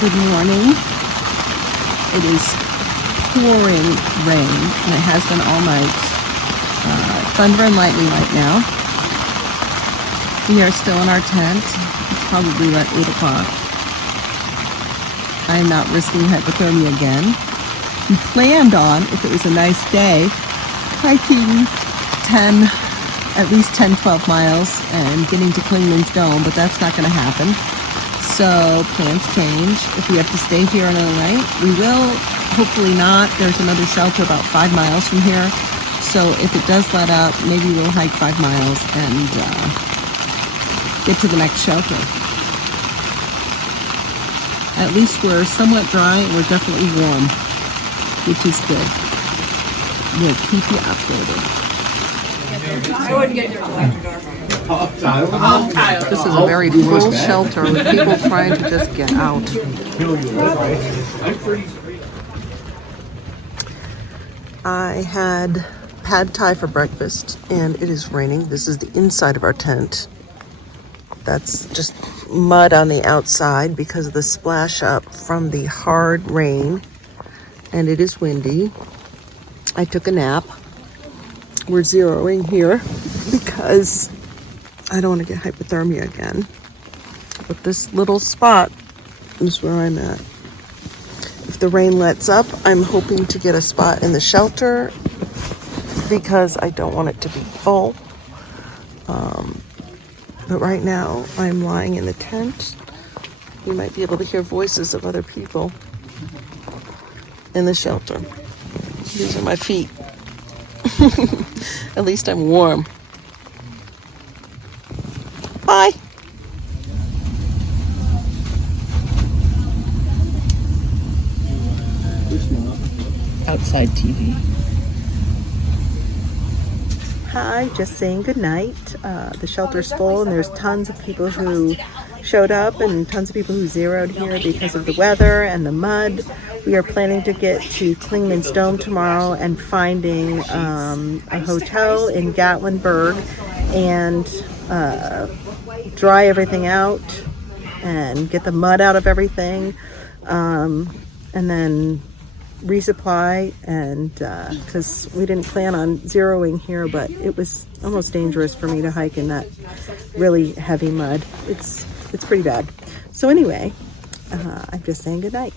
Good morning. It is pouring rain, and it has been all night. Thunder and lightning right now. We are still in our tent. It's probably about 8 o'clock. I am not risking hypothermia again. We planned on, if it was a nice day, hiking at least 10-12 miles and getting to Clingman's Dome, but that's not going to happen. So plans change. If we have to stay here another night, we will. Hopefully not. There's another shelter about 5 miles from here. So if it does let up, maybe we'll hike 5 miles and get to the next shelter. At least we're somewhat dry and we're definitely warm, which is good. We'll keep you updated. I wouldn't get your This is a very full shelter with people trying to just get out. I had pad thai for breakfast and it is raining. This is the inside of our tent. That's just mud on the outside because of the splash up from the hard rain, and it is windy. I took a nap. We're zeroing here because I don't want to get hypothermia again. But this little spot is where I'm at. If the rain lets up, I'm hoping to get a spot in the shelter because I don't want it to be full. But right now, I'm lying in the tent. You might be able to hear voices of other people in the shelter. These are my feet. At least I'm warm. Bye. Outside TV. Hi, just saying good night. The shelter's full and there's tons of people who showed up and tons of people who zeroed here because of the weather and the mud. We are planning to get to Clingman's Dome tomorrow and finding a hotel in Gatlinburg and dry everything out and get the mud out of everything, and then resupply, and because we didn't plan on zeroing here, but it was almost dangerous for me to hike in that really heavy mud. It's pretty bad. So anyway, I'm just saying good night.